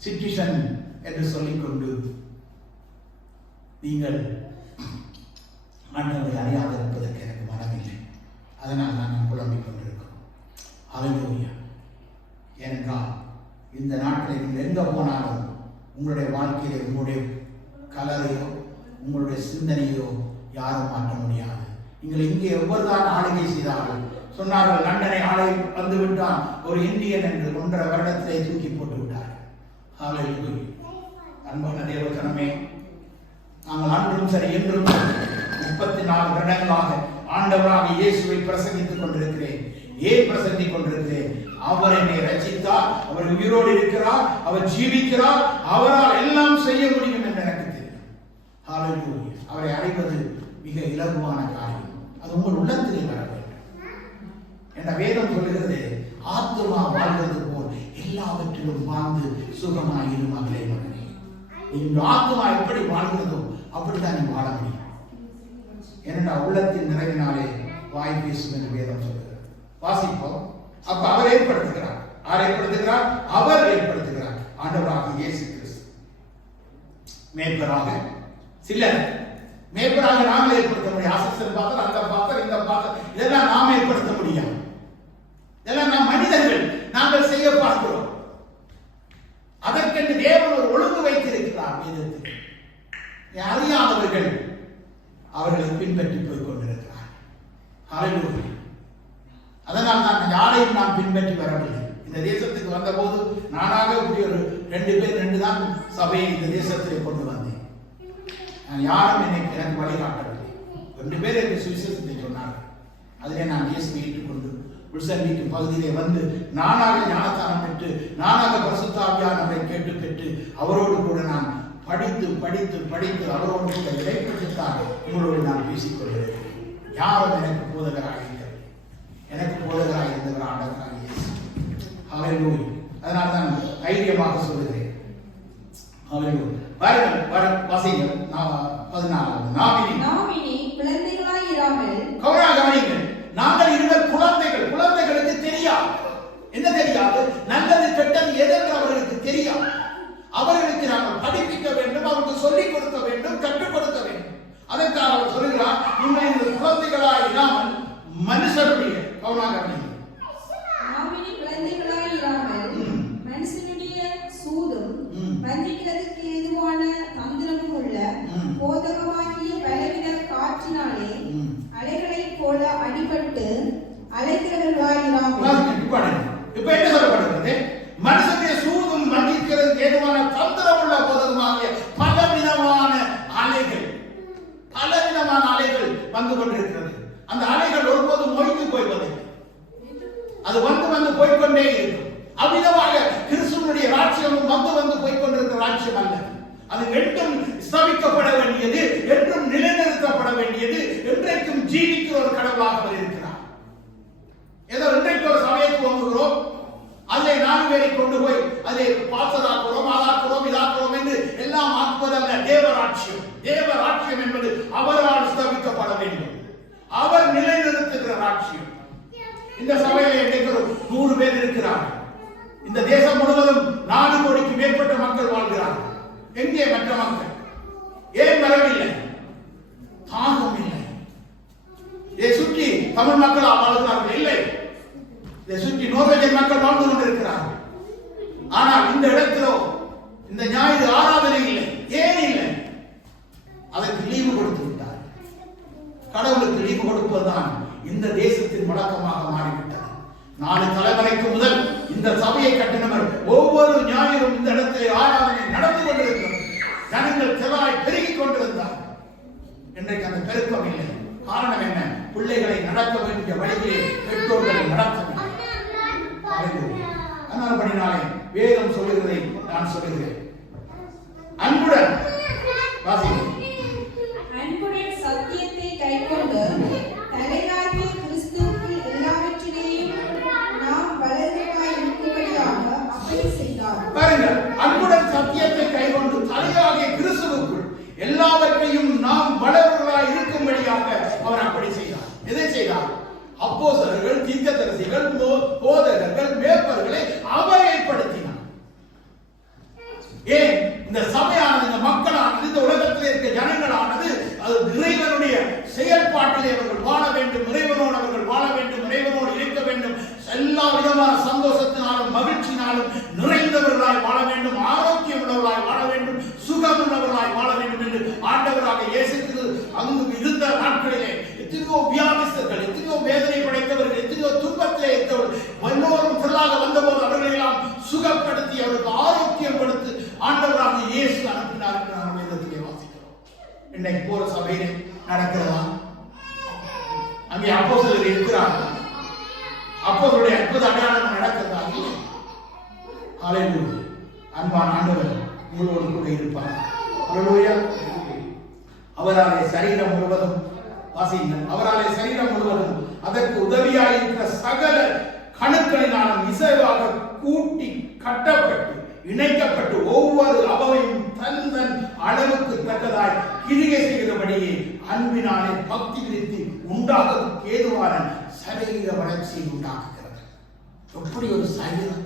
சிட்டிசன் என்று சொல்லிக்கொண்டு நீங்கள் ஆண்டவரை அறியாது இருப்பதற்கு எனக்கு மனமில்லை. அதனால் நான் குழம்பிக் கொண்டிருக்கிறோம். ஹல்லேலூயா. ஏனென்றால் இந்த நாட்டில் நீங்கள் எங்க போனாலும் உங்களுடைய வாழ்க்கையில உங்களுடைய கலரையோ உங்களுடைய சிந்தனையோ யாரும் மாற்ற முடியாது. நீங்கள் இங்கே எவ்வளவுதான் ஆளுகை செய்தார்கள் சொன்னார்கள், லண்டனை ஆளை வந்து விட்டான் ஒரு இந்தியன் என்று 1.5 வருடத்திலே தூக்கி போட்டு விட்டார்கள். ஹல்லேலூயா. அன்பான தேவஜனமே, நாங்கள் அன்றும் சரி என்றும் 34 வருடங்களாக ஆண்டவராக இயேசுவை பிரசங்கித்துக் கொண்டிருக்கிறேன். ஏன் பிரசங்கித்துக் கொண்டிருக்கிறேன்? அவர் என்னை ரட்சித்தார், அவர் உயிரோடு இருக்கிறார், அவர் ஜீவிக்கிறார், அவரால் எல்லாம் செய்ய முடியும் என்று எனக்கு தெரியும். ஹல்லேலூயா. அவரை அடைவது மிக இலகுவான காரியம். அது உங்கள் உள்ளத்திலே வர வேண்டும் என்ற வேதம் சொல்லுகிறது. ஆத்துமா வாழ்வது போல் எல்லாவற்றிலும் வாழ்ந்து சுகமாயிரும் மகளே மகனே. இந்த ஆத்துமா எப்படி வாழ்கிறதோ அப்படித்தான் நீ வாழ முடியும். ஏனென்றால் உள்ளத்தின் நிறைவினாலே வாய் பேசும் என்று வேதம் சொல்லுகிறது. வாசிப்போம். அப்ப அவர் ஏற்படுத்துகிறார். யார் ஏற்படுத்துகிறார்? அவர் ஏற்படுத்துகிறார். ஆண்டவராக இயேசு கிறிஸ்து மேய்ப்பராக சிலர் மேய்ப்பராக நாங்கள் ஏற்படுத்த முடியும். அசிஸ்டன்ட் பாத்தர், அந்த பாத்தர், இந்த பாத்தர், இதெல்லாம் நாம் ஏற்படுத்த முடியாது. இதெல்லாம் நாம் மனிதர்கள் நாங்கள் செய்ய பார்க்கிறோம். அதற்கென்று தேவன் ஒரு ஒழுங்கு வைத்திருக்கிறார். வேதத்தில் அறியாதவர்கள் அவர்களை பின்பற்றி போய் கொண்டிருக்கிறார். ஹல்லேலூயா. அதனால் நான் யாரையும் நான் பின்பற்றி வரவில்லை. இந்த தேசத்துக்கு வந்த போது நானாக இப்படி ஒரு 2 பேர் தான் சபையை இந்த தேசத்திலே கொண்டு வந்தேன். நான் யாரும் எனக்கு வழிகாட்டவில்லை. 2 பேர் எனக்கு சுவிசேஷத்தை சொன்னார்கள். அதிலே நான் இயேசுவை ஏற்றுக்கொண்டு வில்சன் வீட்டு பகுதியிலே வந்து நானாக ஞானஸ்தானம் பெற்று நானாக பரிசுத்த ஆவியானவரை கேட்டு பெற்று அவரோடு கூட நான் படித்து படித்து படித்து அவரோடு கூட இடைப்பட்டுத்தான் உங்களோடு நான் பேசிக்கொள்கிறேன். யாரும் எனக்கு போதகராக இல்லை. எனக்கு போதகராக இருந்தவர் ஆண்டவராக இயேசு. ஹல்லேலூயா. அதனால் தான் தைரியமாக சொல்லுகிறேன். ஹல்லேலூயா. வாசிங்கள் 14. நாமினி குழந்தைகளாய் இராமல். கவனியுங்கள். நாங்கள் இருவர் குழந்தைகள். குழந்தைகளுக்கு தெரியாது. என்ன தெரியாது? நல்லது கெட்டது எதென்று அவர்களுக்கு தெரியாது. அவர்களுக்கு நாங்கள் படிப்பிக்க வேண்டும், அவர்களுக்கு சொல்லிக் கொடுக்க வேண்டும், கற்றுக் கொடுக்க வேண்டும். அதற்காக அவர் சொல்லுகிறார், நீங்கள் குழந்தைகளாய் இராமல் மனுஷருடைய நாமினி குழந்தைகளாய் இராமல் மனுஷனுடைய சூதும் வஞ்சிக்கிறதுக்கு ஏதுவான தந்திரமும் உள்ள போதகமாகிய பலவித காற்றினாலே அலைகளைப் போல அடிபட்டு அலைக்கிறவர்களாய் இராமல். இப்ப என்ன சொல்லப்படுகிறது? மனுஷனுடைய சூதும் வஞ்சிக்கிறதுக்கு ஏதுவான தந்திரம் உள்ள போதகமாகிய பலவிதமான அலைகள் வந்து கொண்டிருக்கிறது. அந்த அலைகள் ஒருபோதும் மொழிந்து போய்வதில்லை. அது வந்து போய்கொண்டே இருக்கும். அவ்விதமாக கிறிஸ்துவனுடைய ராஜ்யமும் வந்து போய்கொண்டிருக்கிற ராஜ்யம் அல்ல. அது என்றும் ஸ்தாபிக்கப்பட வேண்டியது, என்றும் நிலைநிறுத்தப்பட வேண்டியது, என்றைக்கும் ஜீவிக்கிற ஒரு கடவுளாக அவர் இருக்கிறார். ஏதோ இன்றைக்கு ஒரு சபையை துவங்குகிறோம், அதை 4 பேரை கொண்டு போய் அதை பாசராக்குறோம், ஆளாக்குறோம், இதாக்குறோம் என்று எல்லாம் ஆக்குவதல்ல தேவராட்சியம். தேவராட்சியம் என்பது அவரால் ஸ்தாபிக்கப்பட வேண்டும். அவர் நிலைநிறுத்துகிற ராட்சியம். இந்த சபையில இன்றைக்கு 100 பேர் இருக்கிறார்கள். இந்த தேசம் முழுவதும் 4 கோடிக்கு மேற்பட்ட மக்கள் வாழ்கிறார்கள். எங்கே மற்ற மக்கள்? ஏன் வரவில்லை? தாகம் இல்லை. இதை சுற்றி தமிழ் மக்கள் வாழ்கிறார்கள் இல்லை. இதை சுற்றி நோர்வேஜியன் மக்கள் வாழ்ந்து கொண்டிருக்கிறார். அந்த இடத்திலோ இந்த ஞாயிறு ஆராதனை இல்லை. ஏன் இல்லை? அதற்கு லீவு கொடுத்து விட்டார். கடவுளுக்கு லீவு கொடுப்பதுதான் இந்த தேசத்தின் வழக்கமாக மாறிவிட்டது. 4 தலைமுறைக்கு முதல் இந்த சபையை கட்டினவர் ஒவ்வொரு ஞாயிறும் இந்த இடத்திலே ஆராதனை நடந்து கொண்டிருக்கிறது. ஜனங்கள் திரளாய் பெருகிக் கொண்டிருந்தார். இன்றைக்கு அந்த பெருக்கம் இல்லை. காரணம் என்ன? பிள்ளைகளை நடக்க வேண்டிய வழியிலே பெற்றோர்களை நடத்தவில்லை. அதனால்படினாலே வேதம் சொல்லுகிறதை நான் சொல்லுகிறேன். அன்புடன் அன்புடன் சத்தியத்தை கைக்கொண்டு தலைவராகிய கிறிஸ்துவுக்குள் எல்லாவற்றிலேயும் நாம் வளர்ந்தவராய் இருக்கும்படியாக அப்படி செய்தார். பாருங்கள், அன்புடன் சத்தியத்தை கைக்கொண்டு தலைவராகிய கிறிஸ்துவுக்குள் எல்லாவற்றையும் நாம் வளர்ந்தவராய் இருக்கும்படியாக அவர் அப்படி செய்தார். எதை செய்தார்? அப்போஸ்தலர்கள், தீர்க்கதரிசிகள், போதகர்கள், மேய்ப்பர்களை அவர் ஏற்படுத்தினார். ஏன்? இந்த சபையானது, இந்த மக்களானது, இந்த உலகத்தில் இருக்க ஜனங்களானது அது இறைவனுடைய செயல்பாட்டிலே அவர்கள் வாழ வேண்டும், இறைவனோடு அவர்கள் வாழ வேண்டும், இறைவனோடு இருக்க வேண்டும், எல்லா விதமான சந்தோஷத்தினாலும் மகிழ்ச்சியினாலும் நிறைந்தவர்களாய் வாழ வேண்டும், ஆரோக்கியம் உள்ளவர்களாய் வாழ வேண்டும், சுகம் உள்ளவர்களாய் வாழ வேண்டும் என்று ஆண்டவராக இயேசு அங்கு இருந்த நாட்களிலே எத்தனையோ வியாதிஸ்தர்கள், எத்தனையோ வேதனை படைத்தவர்கள், எத்தனையோ துன்பத்திலே இருந்தவர்கள் எல்லோரும் திரளாக வந்தபோது அவர்களை எல்லாம் சுகப்படுத்தி அவருக்கு ஆரோக்கியம் கொடுத்து ஆண்டவராக இயேசு அனுப்பினார் என்று நாம் வேதத்திலே வாசிக்கிறோம். இன்னைக்கு போற சபையிலே நடக்கிறதா? அங்கே அப்போஸ்தலர்கள் இருக்கிறார்கள். அப்போஸ்தலருடைய அற்புத அடையாளம் நடக்கிறதா? ஹல்லேலூயா. அன்பான ஆண்டவர் உங்களோடு கூட இருப்பார். ஹல்லேலூயா. அவராலே சரீரம் முழுவதும் வாசியுங்கள். அவராலே சரீரம் முழுவதும் அதற்கு உதவியாயிருக்கிற சகல கணுக்களினாலும் இசைவாக கூட்டி கட்டப்பட்டு இணைக்கப்பட்டு ஒவ்வொரு அவவையும் தன் தன் அளவுக்கு தக்கதாய் கிரியை செய்கிறபடியே அன்பினாலே பக்தி விருத்தி உண்டாகுவதற்கு ஏதுவான சரீர வளர்ச்சியை உண்டாக்குகிறது. எப்படி ஒரு சரீரம்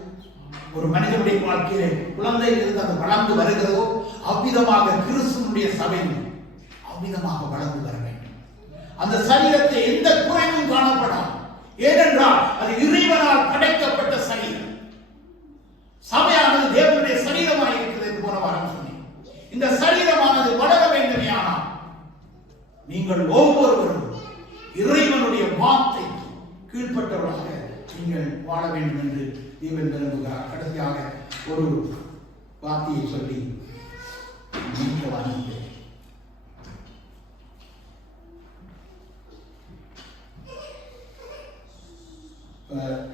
ஒரு மனிதனுடைய வாழ்க்கையிலே குழந்தையிலிருந்து அது வளர்ந்து வருகிறதோ அவ்விதமாக கிறிஸ்துவனுடைய சபை அவ்விதமாக வளர்ந்து வர வேண்டும். அந்த சரீரத்தை எந்த குறைவும் காணப்படாது. ஏனென்றால் அது இறைவனால் படைக்கப்பட்ட சரீரம். சபையானது தேவனுடைய சரீரமாக இருக்கிறது என்று போன வாரம் சொன்னேன். இந்த சரீரமானது வளர வேண்டுமே. ஆனால் நீங்கள் ஒவ்வொருவரும் இறைவனுடைய வார்த்தை கீழ்ப்பட்டவர்களாக நீங்கள் வாழ வேண்டும் என்று தேவன் விரும்புகிறார். கடைசியாக ஒரு வார்த்தையை சொல்லி நீங்க வாங்க.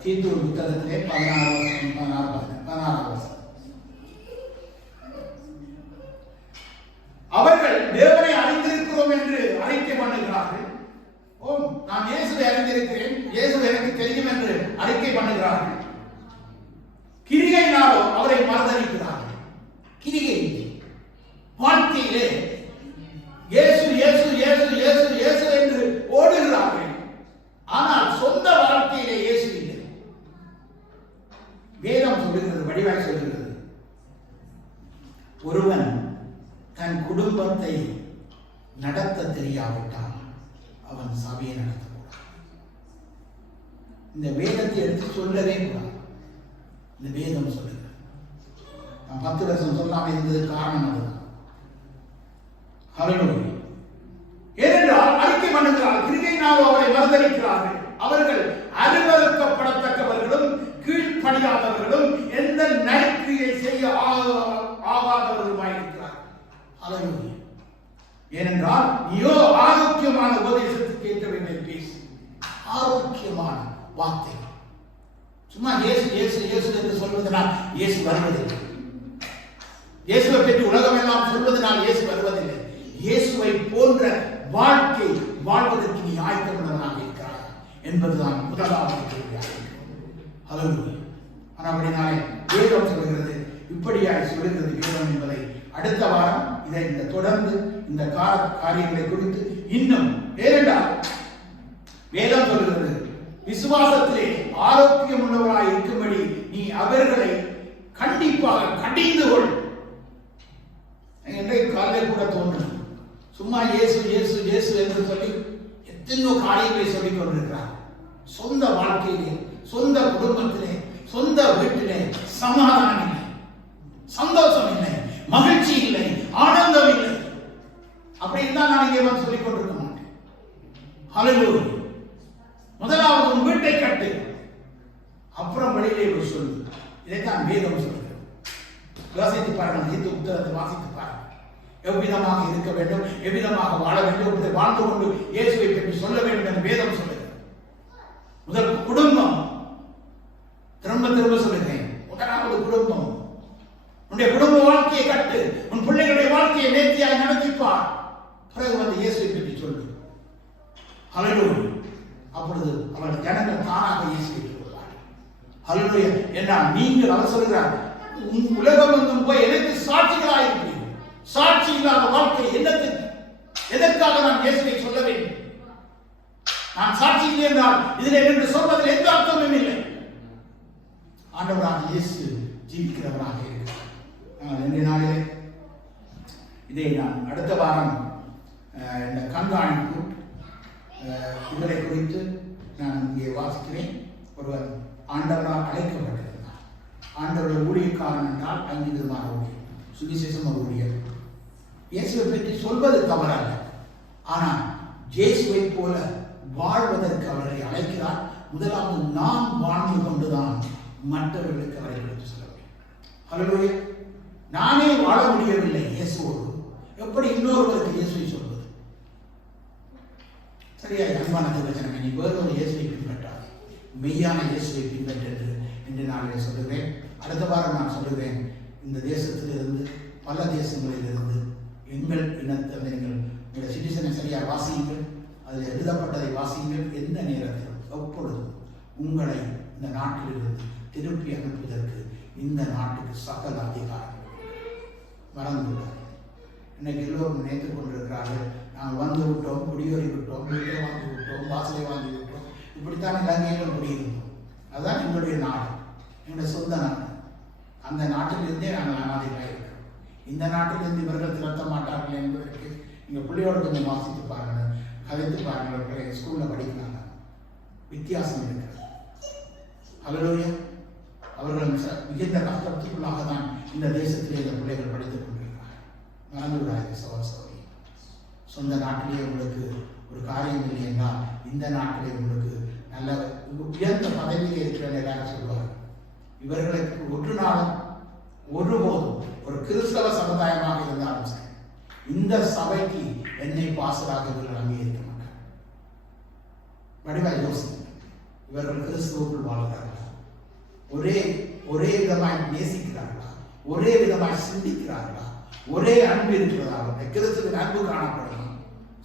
தீர்த்தூர் புத்தகத்திலே 16 அவர்கள் தேவனை அறிந்திருக்கிறோம் என்று அறிக்கை பண்ணுகிறார்கள். நான் இயேசுவை அறிந்திருக்கிறேன், இயேசு எனக்கு தெரியும் என்று அறிக்கை பண்ணுகிறார்கள். கிரிகையினாலோ அவரை மறுதலிக்கிறார்கள். கிரிகை வாழ்க்கையிலே இயேசு இயேசு இயேசு இயேசு இயேசு என்று ஓடுகிறார்கள். ஆனால் சொந்த வாழ்க்கையிலே இயேசு இல்லை. வேதம் சொல்லுகிறது, வடிவாய் சொல்லுகிறது, ஒருவன் தன் குடும்பத்தை நடத்த தெரியாவிட்டால் அவன் சபையை நடத்தக்கூடாது. இந்த வேதத்தை எடுத்து சொல்லவே கூடாது. இந்த வேதம் சொல்லுகிறது. நான் 10 வருஷம் சொல்லாமல் இருந்தது காரணம் அதுதான். ஹல்லேலூயா. ஏனென்றால் அறிக்கை பண்ணுகிறார்கள், கிரிகையினால் அவரை மறுதலிக்கிறார்கள். அவர்கள் அருவருக்கப்படத்தக்கவர்களும் கீழ்ப்படியாதவர்களும் எந்த நற்கிரியை செய்ய ஆகாதவர்களுமாயிருக்கிறார்கள். ஹல்லேலூயா. ஏனென்றால் நீயோ ஆரோக்கியமான உபதேசத்துக்கு ஏற்ற வேண்டிய பேசு, ஆரோக்கியமான வார்த்தை. சும்மா இயேசு இயேசு இயேசு என்று சொல்வதனால் இயேசு வருவதில்லை. இயேசுவை பற்றி உலகம் எல்லாம் சொல்வதனால் இயேசு வருவதில்லை. இயேசுவை போன்ற வாழ்க்கை வாழ்வதற்கு நீ ஆயத்தமுள்ளவனாக இருக்கிறாய் என்பதுதான் முதலாவது கேள்வியாக. ஹல்லேலூயா. அப்படினாலே வேதம் சொல்கிறது, இப்படியாய் சொல்லுகிறது வேதம் என்பதை அடுத்த வாரம் இதை தொடர்ந்து இந்த காரியங்களை குறித்து இன்னும் ஏனென்றால் வேதம் சொல்கிறது, விசுவாசத்திலே ஆரோக்கியம் உள்ளவராய் இருக்கும்படி நீ அவர்களை கண்டிப்பாக கடிந்து கொள். என்றே காலையில் கூட தோன்றும், சும்மா இயேசு இயேசு இயேசு என்று சொல்லி எத்தனையோ காரியங்களை சொல்லிக் கொண்டிருக்கிறார். சொந்த வாழ்க்கையிலே, சொந்த குடும்பத்திலே, சொந்த வீட்டிலே சமாதானம் இல்லை. சொல்லு. இதைத்தான் வேதம் சொல்கிறது. வாசித்து பாருங்கள், தீர்க்க புத்தகத்தை வாசித்து பாருங்கள். எவ்விதமாக இருக்க வேண்டும், எவ்விதமாக வாழ வேண்டும், வாழ்ந்து கொண்டு இயேசுவை பற்றி சொல்ல வேண்டும் என்று வேதம் சொல்லுகிறது. முதல் குடும்பம், திரும்ப திரும்ப சொல்லுகிறேன், முதலாவது குடும்பம். உன்னுடைய குடும்ப வாழ்க்கையை கட்டு, உன் பிள்ளைகளுடைய வாழ்க்கையை நேர்த்தியாக நடத்திப்பார். பிறகு வந்து இயேசுவை பற்றி சொல்லு. ஹல்லேலூயா. அப்பொழுது அவர்கள் ஜனங்கள் தானாக இயேசுவை சொல்வார்கள். ஹல்லேலூயா. என்றால் நீங்கள், அவர் சொல்கிறார், உலகம் எங்கும் போய் எனக்கு சாட்சிகளாக இருக்கிறீர்கள். சாட்சி இல்லாத வாழ்க்கை என்னத்துக்கு? எதற்காக நான் இயேசுவை சொல்ல வேண்டும்? நான் சாட்சி இல்லை என்றால் இதில் என்று சொல்வதில் எந்த அர்த்தமும் இல்லை. ஆண்டவராக இயேசு ஜீவிக்கிறவராக இருக்கிறார். இன்றைய நாளிலே இதை நான் அடுத்த வாரம் இந்த கண்காணிப்பு இதனை குறித்து நான் இங்கே வாசிக்கிறேன். ஒருவர் ஆண்டவரால் அழைக்கப்பட்டிருந்தார். ஆண்டவருடைய ஊழியக்காரன் என்றால் 5 விதமான ஊழியம். சுவிசேஷம் ஒரு ஊழியம். இயேசுவை பற்றி சொல்வது தவறல்ல, ஆனால் இயேசுவை போல வாழ்வதற்கு அவர்களை அழைக்கிறார். முதலாவது நான் வாழ்ந்து கொண்டுதான் மற்றவர்களுக்கு அவரை எடுத்து சொல்ல வேண்டும். ஹல்லேலூயா. நானே வாழ முடியவில்லை இயேசுவோடு, எப்படி இன்னொருவருக்கு இயேசுவை சொல்வது? சரியா? அன்பான தேவஜனமே, நீ வேறொரு இயேசுவை பின்பற்றாது, மெய்யான இயேசுவை பின்பற்று என்று நாளிலே சொல்லுகிறேன். அடுத்த வாரம் நான் சொல்லுகிறேன், இந்த தேசத்திலிருந்து பல தேசங்களிலிருந்து எங்கள் இனத்தவர்கள் உங்களுடைய சிட்டிசனை சரியாக வாசியுங்கள், அதில் எழுதப்பட்டதை வாசியுங்கள். எந்த நேரத்திலும் எப்பொழுதும் உங்களை இந்த நாட்டிலிருந்து திருப்பி அனுப்புவதற்கு இந்த நாட்டுக்கு சகல அதிகாரம் மறந்துவிடாது. இன்னைக்கு எல்லோரும் நினைத்துக் கொண்டிருக்கிறார்கள், நாங்கள் வந்து விட்டோம், குடியேறி விட்டோம், வீட்டை வாங்கி விட்டோம், வாசலை வாங்கி விட்டோம், இப்படித்தான் இலங்கையிலும் குடியிருந்தோம். அதுதான் எங்களுடைய நாடு, எங்களுடைய சொந்த நாடு. அந்த நாட்டிலிருந்தே நாங்கள் அனாதைகளாக இருக்கிறோம். இந்த நாட்டிலிருந்து இவர்கள் திரட்ட மாட்டார்கள் என்பதற்கு நீங்கள் பிள்ளையோடு கொஞ்சம் வாசித்து பாருங்கள், கதைத்து பாருங்கள். ஸ்கூலில் படிக்கிறாங்க, வித்தியாசம் இருக்கிறது. ஹல்லேலூயா. அவர்கள் மிகுந்த கஷ்டத்துக்குள்ளாக தான் இந்த தேசத்திலே இந்த பிள்ளைகள் படித்துக் கொண்டிருக்கிறார்கள். மறந்து விடாது சகோதரி. சொந்த நாட்டிலேயே உங்களுக்கு ஒரு காரியம் இல்லை என்றால் இந்த நாட்டிலே உங்களுக்கு நல்ல உயர்ந்த பதவியில் இருக்கிற எல்லாரும் சொல்வார்கள். இவர்களுக்கு ஒரு நாளும் ஒருபோதும் ஒரு கிறிஸ்தவ சமுதாயமாக இருந்தாலும் சரி, இந்த சபைக்கு என்னை பாசராக இவர்கள் அங்கீகரிக்க மாட்டார். வடிவாய் யோசி, இவர்கள் கிறிஸ்துவுக்குள் வாழ்கிறார்களா? ஒரே விதமாய் நேசிக்கிறார்களா? ஒரே விதமாய் சிந்திக்கிறார்களா? ஒரே அன்பு இருக்கிறதா? கிறிஸ்துவின் அன்பு காணப்படலாம்.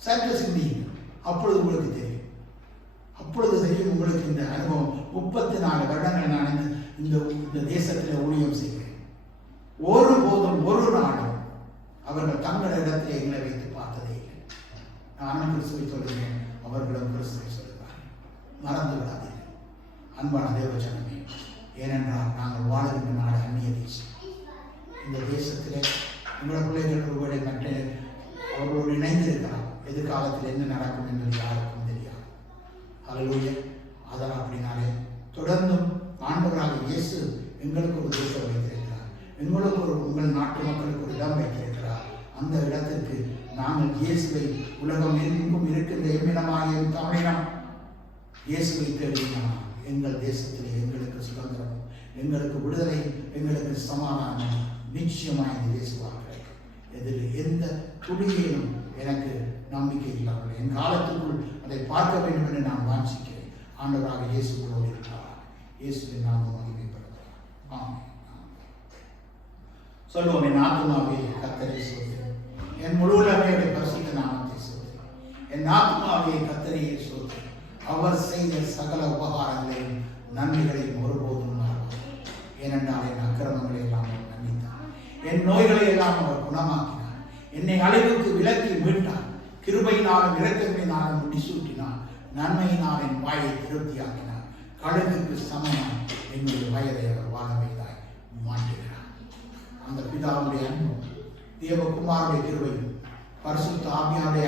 சற்று சிந்தியுங்கள், அப்பொழுது உங்களுக்கு தெரியும். அப்பொழுது தெரியும் உங்களுக்கு இந்த அனுபவம். 34 வருடங்கள் நான் இந்த தேசத்தில் ஊழியம் செய்கிறேன். ஒருபோதும் ஒரு நாளும் அவர்கள் தங்களிடத்தில் எங்களை வைத்து பார்த்ததே இல்லை. நானும் கிறிஸ்துவை சொல்கிறேன், அவர்களும் கிறிஸ்துவை சொல்கிறார்கள். மறந்து விடாதீர்கள் அன்பான தேவஜனமே. ஏனென்றால் நாங்கள் வாழுகின்ற நாடு அந்நிய தேசம். இந்த தேசத்திலே உங்களோட பிள்ளைகள் ஒருவரை மற்ற அவர்களோடு இணைந்திருக்கலாம். எதிர்காலத்தில் என்ன நடக்கும் என்பது யாருக்கும் தெரியாது. ஹல்லேலூயா. அதனால் அப்படினாலே தொடர்ந்தும் ஆண்டவராக இயேசு எங்களுக்கு ஒரு தேசம் வைத்திருக்கிறார். எங்களுக்கு உங்கள் நாட்டு மக்களுக்கு ஒரு இடம் வைத்திருக்கிறார். அந்த இடத்திற்கு நாங்கள் இயேசுவை உலகம் எங்கும் இருக்கின்ற எம்மினமாகிய தமிழினம் இயேசுவை தேடினால் எங்கள் தேசத்திலே எங்களுக்கு சுதந்திரம், எங்களுக்கு விடுதலை, எங்களுக்கு சமாதானம் நிச்சயமாக இந்த இயேசுவாக கிடைக்கும். இதில் எந்த துளியிலும் எனக்கு நம்பிக்கை இல்லாமல் என் காலத்துக்குள் அதை பார்க்க வேண்டும் என்று நான் வாஞ்சிக்கிறேன். ஆண்டவராக இயேசுவோடு இருக்கிறார். இயேசுவின் நாமம் மகிமைப்படுகிறார். ஆமென். சொல்வோம், என் ஆத்மாவே கர்த்தரை சோதரி, என் முழு உள்ளமையுடைய பரிசுத்த நாமத்தை சோதரி. என் ஆத்மாவே கர்த்தரையே சோதரி, அவர் செய்த சகல உபகாரங்களையும் நன்மைகளையும் ஒருபோதும் மாறுவார். ஏனென்றால் என் அக்கிரமங்களை எல்லாம் அவர் மன்னித்தார், என் நோய்களை எல்லாம் அவர் குணமாக்கினார், என்னை அழிவுக்கு விலக்கி மீட்டார், கிருபையினாலும் இரக்கங்களினாலும் முடிசூட்டினார், நன்மையினால் என் வாயை திருப்தியாக்கினார், கழுகுக்கு சமமாக என்னுடைய வயதை அவர் வாழ வைத்தாய் மாற்றுகிறார். அந்த பிதாவுடைய அன்பும் தேவகுமாருடைய கிருபையும் பரிசுத்த ஆவியாருடைய